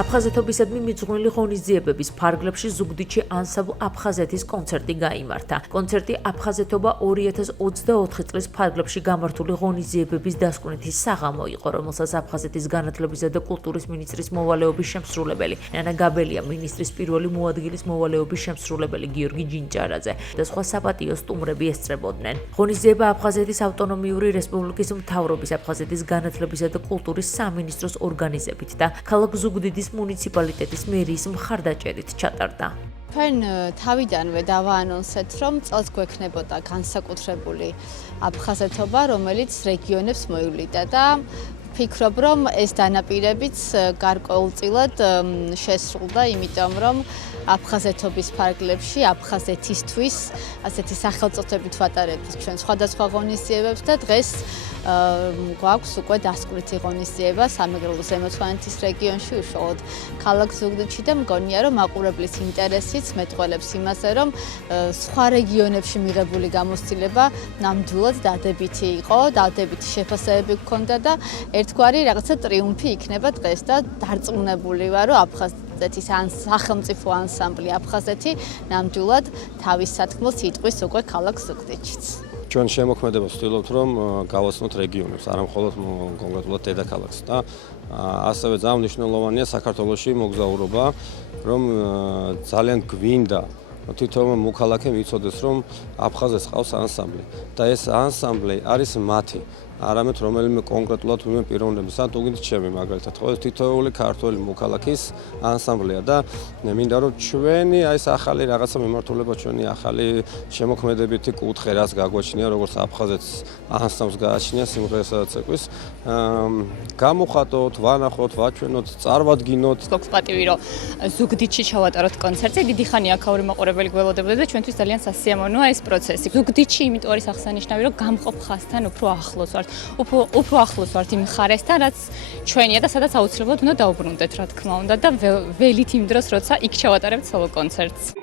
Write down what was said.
აფხაზეთობისადმი მიძღვნილი ღონისძიებების ფარგლებში ზუგდიდში ანსამბლ აფხაზეთის კონცერტი გაიმართა. კონცერტი აფხაზეთობა 2024 წლის ფარგლებში გამართული ღონისძიებების დასკვნითი საღამო იყო, რომელსაც აფხაზეთის განათლებისა და კულტურის მინისტრის მოვალეობის შემსრულებელი ნანა გაბელია, მინისტრის პირველი მოადგილის მოვალეობის შემსრულებელი გიორგი ჯინჯარაძე და სხვა საპატიო სტუმრები ესწრებოდნენ. ღონისძიება აფხაზეთის ავტონომიური რესპუბლიკის მთავრობის, აფხაზეთის განათლებისა და კულტურის სამინისტროს ორგანიზებით და ქალაქ ზუგდიდის მუნიციპალიტეტის მერიის მხარდაჭერით ჩატარდა. Ჩვენ თავიდანვე დავაანონსეთ, რომ წელს გვექნებოდა განსაკუთრებული აფხაზეთობა, რომელიც რეგიონებს მოივლიდა და ვფიქრობ, რომ ეს დანაპირებიც გარკვეულწილად შესრულდა, იმიტომ რომ აფხაზეთობის ფარგლებში აფხაზეთისთვის ასეთი სახელწოდებით ვატარებთ ჩვენ სხვადასხვა ღონისძიებებს და დღეს გვაქვს უკვე დასკვნითი ღონისძიება სამეგრელოს ზემოწმანეთის რეგიონში, უშუალოდ ქალაქ ზუგდიდში და მგონია, რომ მაყურებლის ინტერესიც მეტყველებს იმაზე, რომ სხვა რეგიონებში მიღებული გამოცდილება ნამდვილად დადებითი იყო, დადებითი შეფასებები გქონდა და ერთგვარი რაღაცა ტრიუმფი იქნება დღეს და დარწმუნებული ვარ, რომ აფხაზეთის სახელმწიფო ანსამბლი აფხაზეთი ნამდვილად თავის სათქმელს იტყვის უკვე ქალაქ ზუგდიდშიც. ჩვენ შემოქმედებას ვცდილობთ, რომ გავაცნოთ რეგიონებს, არა მხოლოდ კონკრეტულად დედაქალაქს და ასევე ძალიან მნიშვნელოვანია საქართველოში მოგზაურობა, რომ ძალიან გვინდა თვითონ მოქალაქემ იცოდეს, რომ აფხაზეთს ყავს ანსამბლი და ეს ანსამბლი არის მათი. არამედ რომელიმე კონკრეტულად ვინმე პიროვნების, ან თუგინდ ჩემი მაგალითად, ხო თითოეული ქართველი მოქალაქის ანსამბლია და მინდა რომ ჩვენი აი ეს ახალი რაღაცა მიმართულება, ჩვენი ახალი შემოქმედებითი კუთხე რაც გაგვაჩნია, როგორც აფხაზეთს ანსამბლს გააჩნია სიმღერასაც ეკვის, გამოხატოთ, ვანახოთ, ვაჩვენოთ, წარვადგინოთ. გვაქვს პატივი, რომ ზუგდიდში ჩავატაროთ კონცერტზე, დიდი ხანია აქაური მაყურებელი გველოდებოდა და ჩვენთვის ძალიან სასიამოვნოა ეს პროცესი. ზუგდიდში იმიტომ არის აღსანიშნავი, რომ გამყოფ ხაზთან უფრო ახლოს ვართ. უფრო ახლოს ვართ იმ მხარესთან, რაც ჩვენია და სადაც აუცილებლად უნდა დაუბრუნდეთ, რა თქმა უნდა და ველით იმ დროს, როცა იქ ჩავატარებთ სოლო კონცერტს.